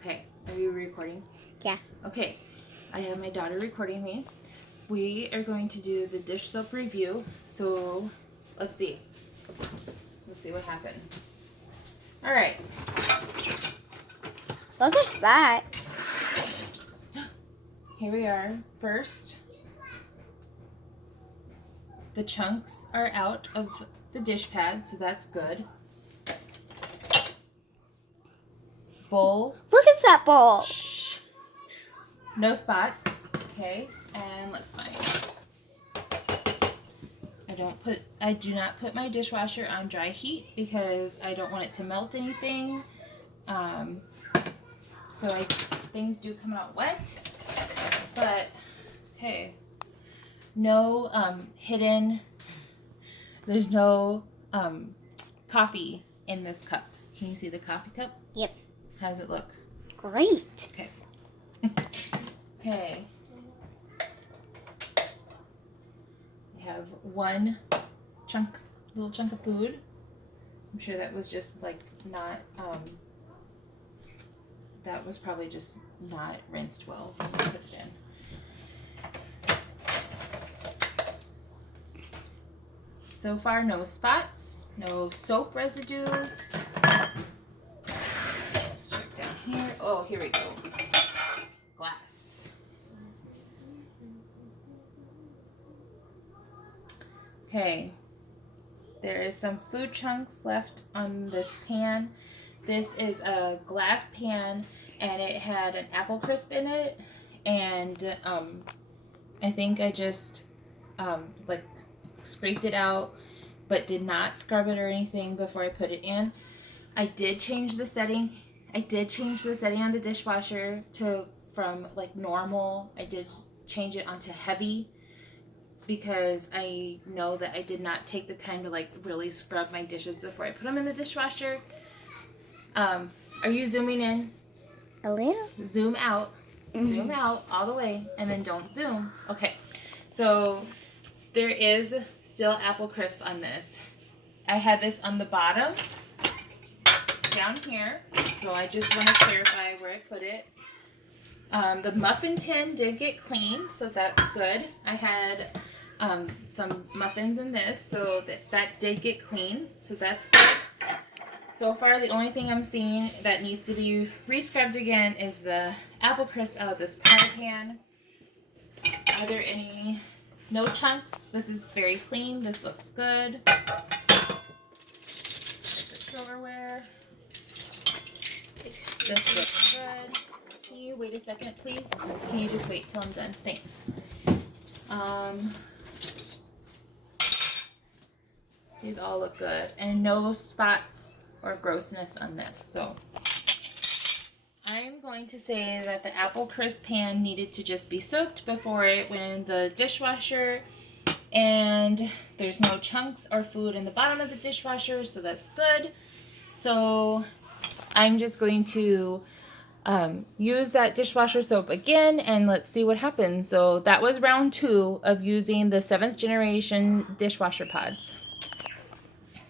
Okay, are you recording? Yeah. Okay, I have my daughter recording me. We are going to do the dish soap review. So, let's see. Let's see what happened. All right. Look at that. Here we are. First, the chunks are out of the dish pad, so that's good. Bowl. Look at that bowl. Shh. No spots. Okay, and let's find. I do not put my dishwasher on dry heat because I don't want it to melt anything. So things do come out wet, but hey, no hidden. There's no coffee in this cup. Can you see the coffee cup? Yep. How does it look? Great. Okay. Okay. We have one little chunk of food. I'm sure that was just like not, that was probably just not rinsed well when we put it in. So far, no spots, no soap residue. Let's check down here. Oh, here we go. Glass. Okay. There is some food chunks left on this pan. This is a glass pan, and it had an apple crisp in it, and I think I just like scraped it out, but did not scrub it or anything before I put it in. I did change the setting. I did change the setting on the dishwasher from like normal. I did change it onto heavy because I know that I did not take the time to like really scrub my dishes before I put them in the dishwasher. Are you zooming in? A little. Zoom out. Zoom out all the way, and then don't zoom. Okay. So there is still apple crisp on this. I had this on the bottom down here, so I just want to clarify where I put it. The muffin tin did get cleaned, so that's good. I had some muffins in this, so that did get clean, so that's good. So far, the only thing I'm seeing that needs to be re-scrubbed again is the apple crisp out of this pie pan. Are there any... No chunks. This is very clean. This looks good. The silverware. This looks good. Can you wait a second, please? Can you just wait till I'm done? Thanks. These all look good. And no spots or grossness on this. So I'm going to say that the apple crisp pan needed to just be soaked before it went in the dishwasher, and there's no chunks or food in the bottom of the dishwasher, so that's good. So I'm just going to use that dishwasher soap again, and let's see what happens. So that was round 2 of using the 7th generation dishwasher pods.